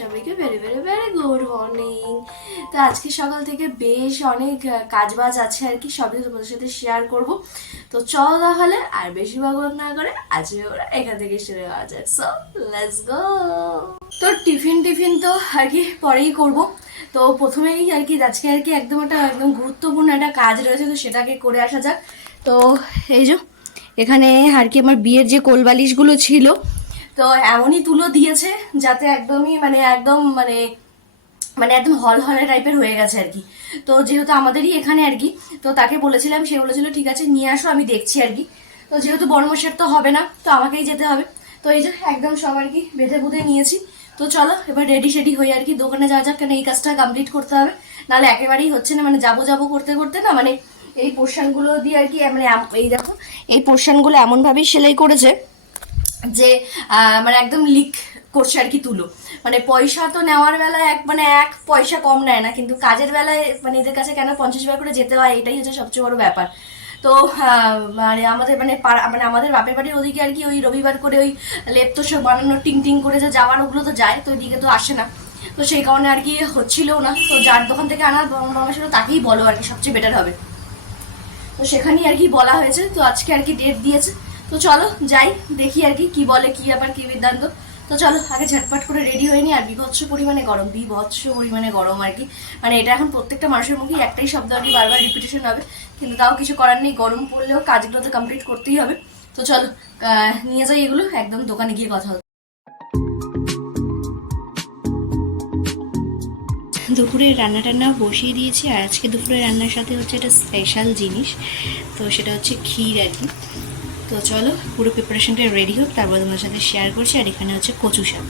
সবাইকে good morning তো আজকে সকাল থেকে বেশ অনেক কাজবাজ আছে আর কি, সবই তোমাদের সাথে শেয়ার করব। তো চলো তাহলে, আর বেশি ভাগবত না করে আজকে ওরা এখান থেকে শুরু হওয়া যায় সো লেটস গো তো টিফিন টিফিন তো আর কি পরেই করব। তো প্রথমেই আর কি, আজকে আর কি একদম একটা, একদম গুরুত্বপূর্ণ একটা কাজ রয়েছে, তো সেটাকে করে আসা যাক। তো এই যে, এখানে আর কি আমার বিয়ের যে কোলবালিশগুলো ছিল তো এমনই তুলো দিয়েছে যাতে একদমই মানে একদম মানে মানে একদম হল হলে টাইপের হয়ে গেছে আর কি। তো যেহেতু আমাদেরই এখানে আর কি, তো তাকে বলেছিলাম, সে বলেছিল, ঠিক আছে, নিয়ে আসো, আমি দেখছি আর কি। তো যেহেতু বড় মশার তো হবে না, তো আমাকেই যেতে হবে। তো এই যে একদম সব আর কি বেঁধে বুঁধে নিয়েছি। তো চলো, এবার রেডি সেডি হয়ে আর কি দোকানে যাওয়া যাক, কেন এই কাজটা কমপ্লিট করতে হবে। নাহলে একেবারেই হচ্ছে না মানে যাব যাব করতে করতে না মানে এই পোর্শনগুলো দিয়ে আর কি মানে এই দেখো, এই পোর্শনগুলো এমনভাবেই সেলাই করেছে যে মানে একদম লিক করছে আর কি তুলো। মানে পয়সা তো নেওয়ার বেলায় এক মানে এক পয়সা কম নেয় না, কিন্তু কাজের বেলায় মানে এদের কাছে কেন পঞ্চাশ বার করে যেতে হয়, এটাই হচ্ছে সবচেয়ে বড় ব্যাপার। তো মানে আমাদের মানে মানে আমাদের বাপের বাড়ির ওদিকে আর কি ওই রবিবার করে ওই লেপ তো সব বানানো টিং টিং করে যে যাওয়ার, ওগুলো তো যায়, তো ওইদিকে তো আসে না। তো সেই কারণে আর কি হচ্ছিলও না। তো যার দোকান থেকে আনা আমার সাথে তাকেই বলো আর কি সবচেয়ে বেটার হবে। তো সেখানেই আর কি বলা হয়েছে। তো আজকে আর কি ডেট দিয়েছে। তো চলো, যাই, দেখি আর কি বলে, কি আবার, কি বৃদ্ধান্ত। তো চলো, আগে ঝটপট করে রেডি হয়ে নি আর বিভৎস পরিমাণে গরম, বিভৎস পরিমাণে গরম আর কি। মানে এটা এখন প্রত্যেকটা মানুষের মুখেই একটাই শব্দ আর কি, বারবার রিপিটেশন হবে। কিন্তু তাও কিছু করার নেই, গরম পড়লেও কাজগুলো তো কমপ্লিট করতেই হবে। তো চলো নিয়ে যাই এগুলো, একদম দোকানে গিয়ে কথা হবে দুপুরে রান্না টান্না বসিয়ে দিয়েছি, আর আজকে দুপুরে রান্নার সাথে হচ্ছে একটা স্পেশাল জিনিস। তো সেটা হচ্ছে ক্ষীর আর কি। তো চলো, পুরো প্রিপারেশনটা রেডি হোক, তারপর তোমার সাথে শেয়ার করছি, আর এখানে হচ্ছে কচু শাক।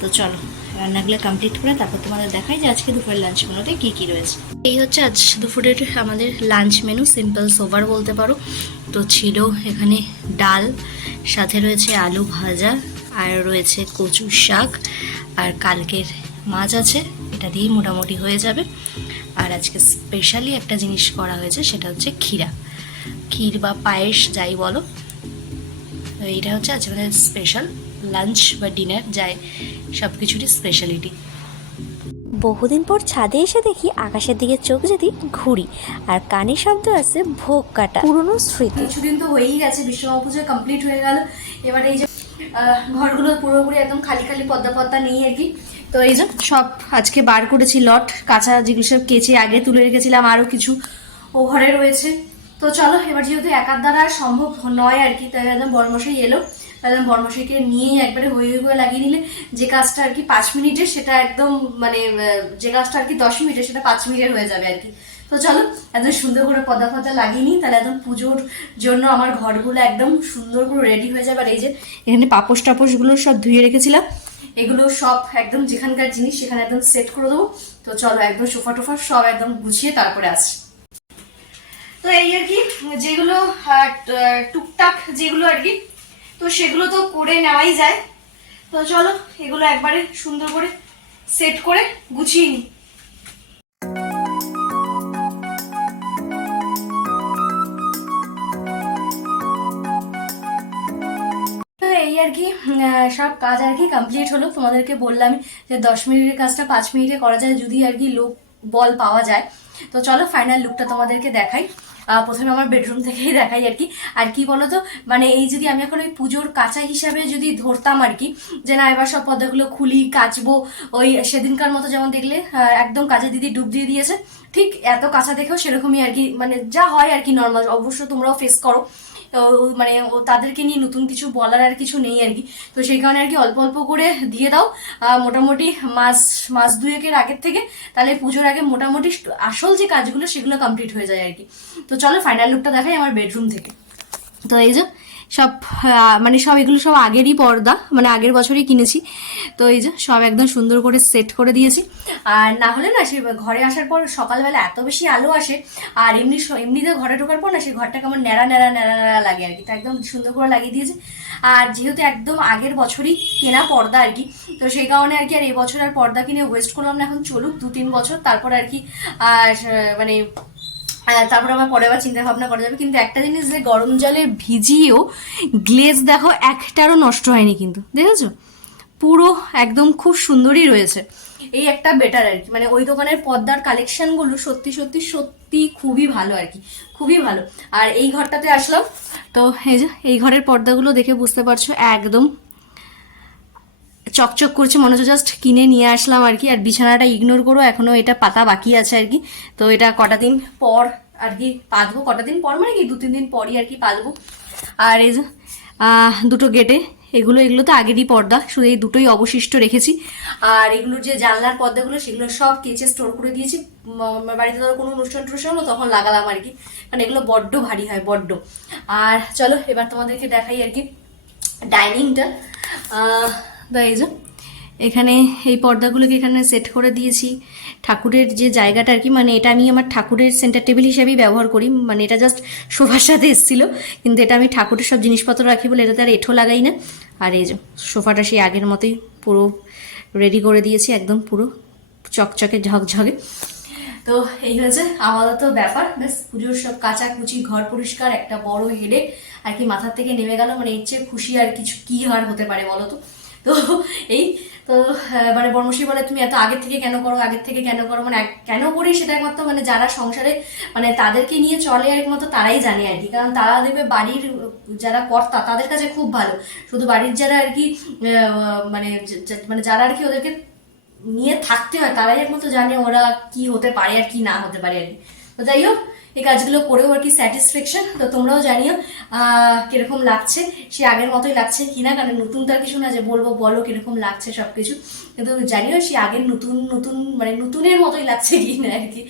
তো চলো, রান্নাগুলো কমপ্লিট করে তারপর তোমাদের দেখাই যে আজকে দুপুরের লাঞ্চ মেনুতে কী কী রয়েছে। এই হচ্ছে আজ দুপুরের আমাদের লাঞ্চ মেনু সিম্পল সোভার বলতে পারো। তো ছিল এখানে ডাল, সাথে রয়েছে আলু ভাজা, আর রয়েছে কচু শাক, আর কালকের মাছ আছে, এটা দিয়েই মোটামুটি হয়ে যাবে। আর আজকে স্পেশালি একটা জিনিস করা হয়েছে, সেটা হচ্ছে ক্ষীরা। ক্ষীর বা পায়েস, যাই বলো তো এইটা হচ্ছে আজকে আমাদের স্পেশাল লাঞ্চ বা ডিনার যায় সব কিছুরই স্পেশালিটি বহুদিন পর ছাদে এসে দেখি আকাশের দিকে চোখ যদি ঘুরি আর কানে শব্দ আছে ভোগ কাটা। পুরনো স্মৃতি। কিছুদিন তো হয়েই গেছে বিশ্বকর্মা পুজো কমপ্লিট হয়ে গেল। এবার এই যে ঘরগুলো পুরোপুরি একদম খালি খালি পদ্মা পদ্মা নেই আর কি। তো এই যে সব আজকে বার করেছি লট কাঁচা যেগুলো সব কেচে আগে তুলে রেখেছিলাম আরও কিছু ও ঘরে রয়েছে। তো চলো, এবার যেহেতু একার দ্বারা সম্ভব নয় আর কি, তাই একদম বর্মশাই এলো। একদম বর্মশাইকে নিয়েই একবারে হয়ে হয়ে লাগিয়ে নিলে যে কাজটা আর কি পাঁচ মিনিটে সেটা একদম মানে যে কাজটা আর কি দশ মিনিটে সেটা পাঁচ মিনিটের হয়ে যাবে আর কি। তো চলো, একদম সুন্দর করে পদা ফদা লাগিয়ে নিই। তাহলে একদম পুজোর জন্য আমার ঘরগুলো একদম সুন্দর করে রেডি হয়ে যাবে। আর এই যে, এখানে পাপোশ টাপোশগুলো সব ধুয়ে রেখেছিলাম। এগুলো সব একদম যেখানকার জিনিস, সেখানে একদম সেট করে দেবো। তো চলো, একদম সোফা টোফা সব একদম গুছিয়ে তারপরে আসছি। তো এই আর কি, যেগুলো টুকটাক যেগুলো আর কি, তো সেগুলো তো করে নেওয়াই যায়। তো চলো, এগুলো একবারে সুন্দর করে সেট করে গুছিয়ে নিই। এই আর কি সব কাজ আর কি কমপ্লিট হলো। তোমাদেরকে বললাম যে দশ মিনিটের কাজটা পাঁচ মিনিটে করা যায়, যদি আর কি লোক, বল পাওয়া যায়। তো চলো ফাইনাল লুকটা তোমাদেরকে দেখাই। প্রথমে আমার বেডরুম থেকেই দেখাই আর কি। আর কি বলতো? মানে এই যদি আমি এখন ওই পুজোর কাঁচা হিসাবে যদি ধরতাম আর কি, যে না, এবার সব পর্দাগুলো খুলি, কাচবো, ওই সেদিনকার মতো যেমন দেখলে একদম কাজে দিদি ডুব দিয়ে দিয়েছে। ঠিক এত কাঁচা দেখেও সেরকমই আর কি মানে যা হয় আর কি নর্মাল অবশ্য তোমরাও ফেস করো। মানে তাদেরকে নিয়ে নতুন কিছু বলার আর কিছু নেই আর কি। তো সেই কারণে আর কি অল্প অল্প করে দিয়ে দাও। মোটামুটি মাস মাস দুয়েকের আগের থেকে তাহলে পুজোর আগে মোটামুটি আসল যে কাজগুলো সেগুলো কমপ্লিট হয়ে যায় আর কি। তো চলো ফাইনাল লুকটা দেখাই আমার বেডরুম থেকে। তো এই যে সব মানে সব এগুলো সব আগেরই পর্দা মানে আগের বছরই কিনেছি। তো এই যে সব একদম সুন্দর করে সেট করে দিয়েছি। আর না হলে না সে ঘরে আসার পর সকালবেলা এত বেশি আলো আসে, আর এমনি স- এমনিতে ঘরে ঢোকার পর না সেই ঘরটা কেমন ন্যাড়া ন্যাড়া ন্যাড়া ন্যাড়া লাগে আর কি। তো একদম সুন্দর করে লাগিয়ে দিয়েছে। আর যেহেতু একদম আগের বছরই কেনা পর্দা আর কি, তো সেই কারণে আর কি আর এই বছর আর পর্দা কিনে ওয়েস্ট করলাম না। এখন চলুক দু তিন বছর, তারপর আর কি মানে তারপর আবার পরে আবার চিন্তা ভাবনা করা যাবে। কিন্তু একটা জিনিস যে গরম জলে ভিজিয়েও গ্লেজ দেখো একটারও নষ্ট হয়নি কিন্তু, দেখেছ? পুরো একদম খুব সুন্দরই রয়েছে। এই একটা বেটার আর কি। মানে ওই দোকানের পর্দার কালেকশনগুলো সত্যি সত্যি সত্যি খুবই ভালো আর কি। খুবই ভালো। আর এই ঘরটাতে আসলাম। তো এই যে, এই ঘরের পর্দাগুলো দেখে বুঝতে পারছ, একদম চকচক করছে, মনে হচ্ছে জাস্ট কিনে নিয়ে আসলাম আর কি। আর বিছানাটা ইগনোর করো, এখনও এটা পাতা বাকি আছে আর কি। তো এটা কটা দিন পর আর কি পাতবো, কটা দিন পর মানে কি দু তিন দিন পরই আর কি পাতবো। আর এই দুটো গেটে, এগুলো এগুলো তো আগেরই পর্দা, শুধু এই দুটোই অবশিষ্ট রেখেছি। আর এগুলোর যে জানলার পর্দাগুলো, সেগুলো সব কেচে স্টোর করে দিয়েছি। বাড়িতে ধরো কোনো অনুষ্ঠান টুষ্ঠান হলো, তখন লাগালাম আর কি। মানে এগুলো বড্ড ভারী হয়, বড্ড। আর চলো, এবার তোমাদেরকে দেখাই আর কি ডাইনিংটা এই যে, এখানে এই পর্দাগুলোকে এখানে সেট করে দিয়েছি। ঠাকুরের যে জায়গাটা আর কি মানে এটা আমি আমার ঠাকুরের সেন্টার টেবিল হিসেবেই ব্যবহার করি। মানে এটা জাস্ট সোফার সাথে এসেছিল, কিন্তু এটা আমি ঠাকুরের সব জিনিসপত্র রাখি বলে এটাতে আর এঠো লাগাই না। আর এই যে, সোফাটা সেই আগের মতোই পুরো রেডি করে দিয়েছি, একদম পুরো চকচকে, ঝকঝকে। তো এই হয়েছে আমাদের তো ব্যাপার। ব্যাস, পুজোর সব কাচাকুচি, ঘর পরিষ্কার, একটা বড় হেডে আর কি মাথার থেকে নেমে গেল। মানে এর চেয়ে খুশি আর কিছু কি আর হতে পারে বলো তো? তো এই, তো মানে বর্মশী বলে, তুমি এত আগের থেকে কেন করো? আগের থেকে কেন করো? মানে কেন করি সেটা একমাত্র মানে যারা সংসারে মানে তাদেরকে নিয়ে চলে একমাত্র তারাই জানে আর কি। কারণ তারা দেখবে বাড়ির, যারা কর্তা, তাদের কাছে খুব ভালো। শুধু বাড়ির যারা আর কি মানে মানে যারা আর কি ওদেরকে নিয়ে থাকতে হয়, তারাই একমাত্র জানে ওরা কি হতে পারে আর কি না হতে পারে আর কি। তো যাই হোক এই কাজগুলো করেও আর কি স্যাটিসফ্যাকশন তো তোমরাও জানিও কীরকম লাগছে, সে আগের মতোই লাগছে কিনা, কারণ নতুন তার কিছু না, যে বলব, বলো কীরকম লাগছে সব কিছু কিন্তু জানিও সে আগের নতুন নতুন মানে নতুনের মতোই লাগছে কি না আর কি।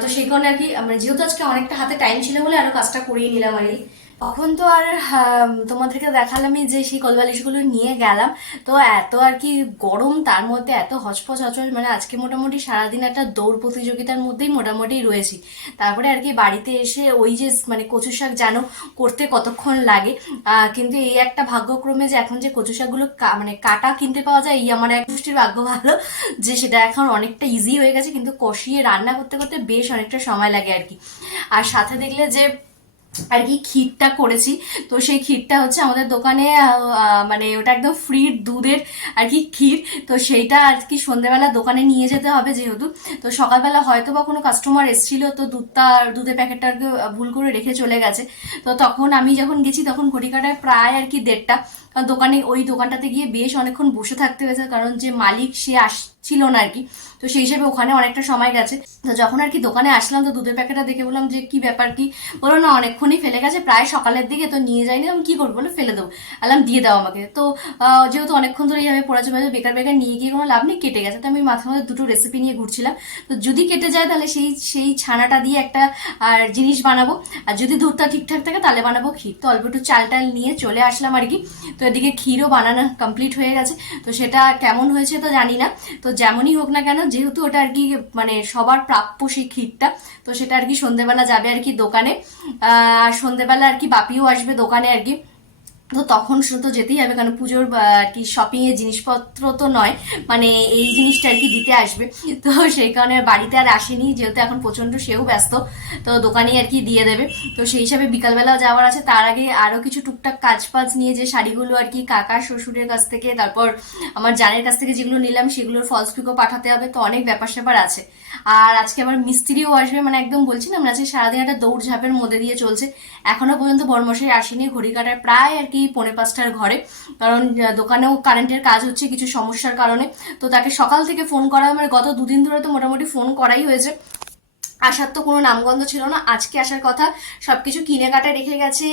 তো সেই কারণে আর কি মানে যেহেতু আজকে অনেকটা হাতে টাইম ছিল বলে আরও কাজটা করিয়ে নিলাম আর কি। তখন তো আর তোমাদেরকে দেখালামই যে সেই কলবালিশগুলো নিয়ে গেলাম। তো এত আর কি গরম, তার মধ্যে এত হচপচ হচপচ মানে আজকে মোটামুটি সারাদিন একটা দৌড় প্রতিযোগিতার মধ্যেই মোটামুটি রয়েছি। তারপরে আর কি বাড়িতে এসে ওই যে মানে কচু শাক জানো করতে কতক্ষণ লাগে। কিন্তু এই একটা ভাগ্যক্রমে যে এখন যে কচু শাকগুলো মানে কাটা কিনতে পাওয়া যায়, এই আমার এক গোষ্ঠীর ভাগ্য ভালো, যে সেটা এখন অনেকটা ইজি হয়ে গেছে, কিন্তু কষিয়ে রান্না করতে করতে বেশ অনেকটা সময় লাগে আর কি। আর সাথে দেখলে যে আর কি ক্ষীরটা করেছি। তো সেই ক্ষীরটা হচ্ছে আমাদের দোকানে মানে ওটা একদম ফ্রি দুধের আর কি ক্ষীর। তো সেইটা আর কি সন্ধ্যেবেলা দোকানে নিয়ে যেতে হবে যেহেতু। তো সকালবেলা হয়তো বা কোনো কাস্টমার এসেছিল, তো দুধটা, দুধের প্যাকেটটা ভুল করে রেখে চলে গেছে। তো তখন আমি যখন গেছি, তখন ঘটিকাটায় প্রায় আর কি দেড়টা। কারণ দোকানে, ওই দোকানটাতে গিয়ে বেশ অনেকক্ষণ বসে থাকতে হয়েছে, কারণ যে মালিক সে আসছিল না আর কি তো সেই হিসেবে ওখানে অনেকটা সময় গেছে। তো যখন আর কি দোকানে আসলাম, তো দুধের প্যাকেটটা দেখে বললাম যে, কি ব্যাপার কি? বলো না, অনেকক্ষণই ফেলে গেছে, প্রায় সকালের দিকে, তো নিয়ে যাইনি। আমি, কি করব? বলে, ফেলে দেবো। আলাম দিয়ে দাও আমাকে। তো যেহেতু অনেকক্ষণ ধরে এইভাবে পড়াচ্ছে পড়াচ্ছে বেকার বেকার নিয়ে গিয়ে কোনো লাভ নেই, কেটে গেছে। তো আমি মাথার মধ্যে দুটো রেসিপি নিয়ে ঘুরছিলাম। তো যদি কেটে যায়, তাহলে সেই সেই ছানাটা দিয়ে একটা, আর, জিনিস বানাবো। আর যদি দুধটা ঠিকঠাক থাকে, তাহলে বানাবো ক্ষীর। তো অল্প একটু চাল টাল নিয়ে চলে আসলাম আর কি তো এদিকে ক্ষীরও বানানো কমপ্লিট হয়ে গেছে। তো সেটা কেমন হয়েছে তো জানি না। তো যেমনই হোক না কেন, যেহেতু ওটা আর কি মানে সবার প্রাপ্য সেই ক্ষীরটা, তো সেটা আর কি সন্ধেবেলা যাবে আর কি দোকানে। আর সন্ধেবেলা আর কি বাপিও আসবে দোকানে আর কি। তো তখন শুধু তো যেতেই হবে, কারণ পুজোর আর কি শপিং এর জিনিসপত্র তো নয় মানে এই জিনিসটা আর কি দিতে আসবে। তো সেই কারণে বাড়িতে আর আসেনি, যেহেতু এখন প্রচণ্ড সেও ব্যস্ত, তো দোকানেই আর কি দিয়ে দেবে। তো সেই হিসাবে বিকালবেলা যাওয়ার আছে, তার আগে আরও কিছু টুকটাক কাজ ফাজ নিয়ে যে শাড়িগুলো আর কি কাকা শ্বশুরের কাছ থেকে, তারপর আমার জানের কাছ থেকে যেগুলো নিলাম, সেগুলোর ফলস পিকও পাঠাতে হবে, তো অনেক ব্যাপার স্যাপার আছে। আর আজকে আবার মিস্ত্রিও আসবে মানে একদম বলছিলাম না যে সারাদিন একটা দৌড়ঝাঁপের মধ্যে দিয়ে চলছে, এখনও পর্যন্ত বর্মশাই আসেনি, ঘড়ি কাটার প্রায় আর কি পৌনে পাঁচটার ঘরে। কারণ দোকানেও কারেন্টের কাজ হচ্ছে কিছু সমস্যার কারণে। তো তাকে সকাল থেকে ফোন করা মানে গত দুদিন ধরে তো মোটামুটি ফোন করাই হয়েছে। আসার তো কোনো নামগন্ধ ছিল না। আজকে আসার কথা। সবকিছু কিনে কাটা রেখে গেছে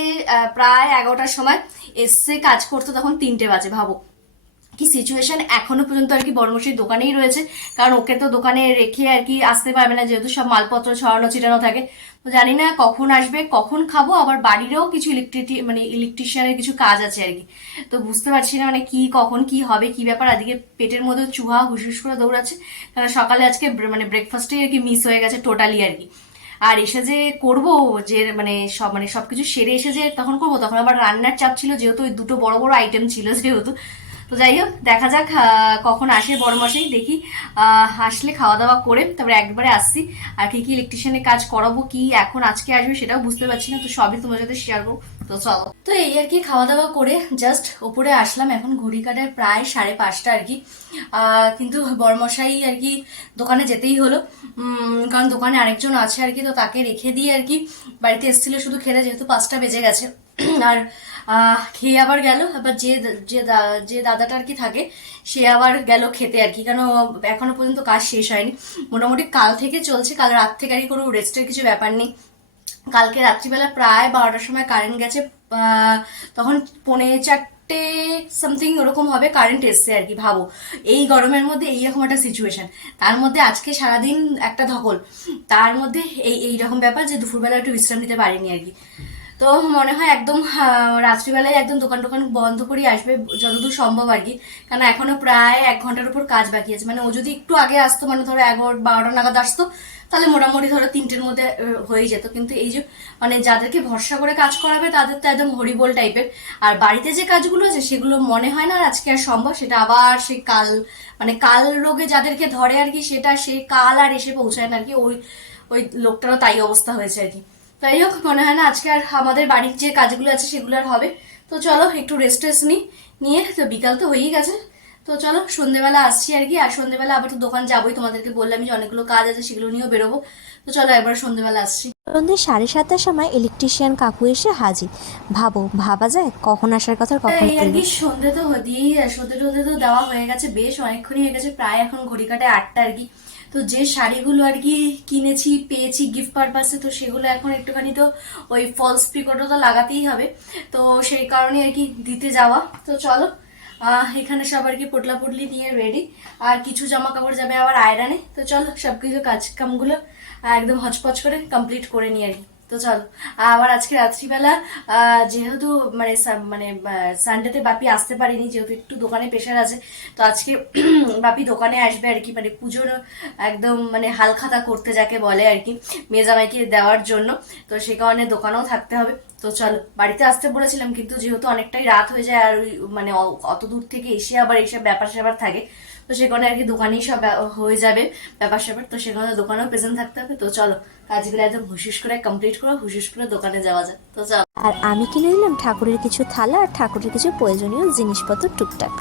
প্রায় এগারোটার সময়। এসে কাজ করতে তখন তিনটে বাজে, ভাবো। কি সিচুয়েশন এখনও পর্যন্ত আর কি বর্মশীর দোকানেই রয়েছে। কারণ ওকে তো দোকানে রেখে আর কি আসতে পারবে না। যেহেতু সব মালপত্র ছড়ানো, ছিটানো থাকে। তো জানি না কখন আসবে, কখন খাব, আবার বাড়িরও কিছু ইলেকট্রিটি মানে ইলেকট্রিশিয়ানের কিছু কাজ আছে আর কি। তো বুঝতে পারছি না মানে কি, কখন, কি হবে, কি ব্যাপার। আদিকে পেটের মধ্যে চুহা, হুসহুস করে দৌড়াচ্ছে। কারণ সকালে আজকে মানে ব্রেকফাস্টেই আর কি মিস হয়ে গেছে টোটালি আর কি। আর এসে যে করব, যে মানে সব মানে সবকিছু সেরে এসে যে তখন করব, তখন আবার রান্নার চাপ ছিল, যেহেতু ওই দুটো বড় বড় আইটেম ছিল যেহেতু। তো যাই হোক, দেখা যাক কখন আসে বড় মাসেই দেখি আসলে খাওয়া দাওয়া করে, তারপরে একবারে আসছি। আর কি কি ইলেকট্রিশিয়ানের কাজ করাবো, কি এখন আজকে আসবে সেটাও বুঝতে পারছি না, তো সবই তোমার সাথে শেয়ার করব। তো চলো। তো এই আর কি খাওয়া দাওয়া করে জাস্ট ওপরে আসলাম, এখন ঘড়ি কাটায় প্রায় সাড়ে পাঁচটা আর কি। কিন্তু বরমশাই আর কি দোকানে যেতেই হলো। কারণ দোকানে আরেকজন আছে আর কি, তো তাকে রেখে দিয়ে আর কি বাড়িতে এসেছিল, শুধু খেতে যেহেতু পাঁচটা বেজে গেছে। আর খেয়ে আবার গেল। আবার যে যে যে দাদাটা আর কি থাকে, সে আবার গেল খেতে আর কি। কেন, এখনও পর্যন্ত কাজ শেষ হয়নি। মোটামুটি কাল থেকে চলছে, কাল রাত থেকে আর কি কোনো রেস্টের কিছু ব্যাপার নেই। কালকে রাত্রিবেলা প্রায় বারোটার সময় কারেন্ট গেছে তখন পৌনে চারটে সামথিং ওরকম হবে কারেন্ট এসছে আর কি, ভাবো। এই গরমের মধ্যে এইরকম একটা সিচুয়েশন তার মধ্যে আজকে সারাদিন একটা ধকল। তার মধ্যে এই এইরকম ব্যাপার যে দুপুরবেলা একটু বিশ্রাম নিতে পারিনি আর কি। তো মনে হয় একদম রাত্রিবেলায় একদম দোকান টোকান বন্ধ করে আসবে যতদূর সম্ভব আর কি। কারণ এখনও প্রায় এক ঘণ্টার উপর কাজ বাকি আছে। মানে ও যদি একটু আগে আসতো মানে ধরো এগারো, বারোটা নাগাদ আসতো, তাহলে মোটামুটি ধরো তিনটের মধ্যে হয়ে যেত। কিন্তু এই যে মানে যাদেরকে ভরসা করে কাজ করাবে, তাদের তো একদম হরিবোল টাইপের। আর বাড়িতে যে কাজগুলো আছে, সেগুলো মনে হয় না আজকে আর সম্ভব, সেটা আবার সে কাল মানে কাল রোগে যাদেরকে ধরে আর কি, সেটা সে কাল আর এসে পৌঁছায় না আর কি। ওই ওই লোকটারও তাই অবস্থা হয়েছে আর কি। তাই হোক মনে হয় না আজকে আর আমাদের বাড়ির যে কাজগুলো আছে সেগুলো আর হবে। তো চলো একটু রেস্ট টেস্ট নিই নিয়ে তো বিকাল তো হয়েই গেছে। তো চলো সন্ধ্যেবেলা আসছি আর কি। আর সন্ধেবেলা আবার তো দোকান যাবোই তোমাদেরকে বললাম যে অনেকগুলো কাজ আছে সেগুলো নিয়েও বেরোবো। তো চলো একবার সন্ধ্যেবেলা আসছি। সন্ধ্যে সাড়ে সাতটার সময় ইলেকট্রিশিয়ান কাকু এসে হাজির। ভাবো ভাবা যায় কখন আসার কথা আর কখন এই আর কি এলো। সন্ধে তো দিয়েই সন্ধ্যে টন্ধে তো দেওয়া হয়ে গেছে বেশ অনেকক্ষণই হয়ে গেছে প্রায় এখন ঘড়ি কাটায় আটটা আর কি। তো যে শাড়িগুলো আর কি কিনেছি, পেয়েছি গিফট পারপাসে তো সেগুলো এখন একটুখানি তো ওই ফলস পিকোটা তো লাগাতেই হবে। তো সেই কারণে আর কি দিতে যাওয়া। তো চলো এখানে সব আর কি পোটলা পুটলি দিয়ে রেডি আর কিছু জামা কাপড় যাবে আবার আয়রানে। তো চলো, সবকিছু কাজ কামগুলো একদম হচপচ করে কমপ্লিট করে নিই আর কি তো চলো আবার আজকে রাত্রিবেলা যেহেতু মানে মানে সানডেতে বাপি আসতে পারিনি, যেহেতু একটু দোকানে প্রেশার আছে, তো আজকে বাপি দোকানে আসবে আর কি মানে পুজোর একদম মানে হালখাতা করতে যাকে বলে আর কি মেয়ে জামাইকে দেওয়ার জন্য, তো সে কারণে দোকানেও থাকতে হবে। তো চলো, বাড়িতে আসতে বলেছিলাম, কিন্তু যেহেতু অনেকটাই রাত হয়ে যায়, আর মানে অত দূর থেকে এসে আবার এইসব ব্যাপার স্যাপার থাকে তো সেখানে আর কি দোকানেই সব হয়ে যাবে ব্যাপার স্যাপার। তো সেখানে দোকানেও প্রেজেন্ট থাকতে হবে। তো চলো, কাজগুলো একদম হুশুস করে কমপ্লিট করো হুশুস করে দোকানে যাওয়া যায় তো চলো। আর আমি কিনে নিলাম ঠাকুরের কিছু থালা আর ঠাকুরের কিছু প্রয়োজনীয় জিনিসপত্র টুকটাক।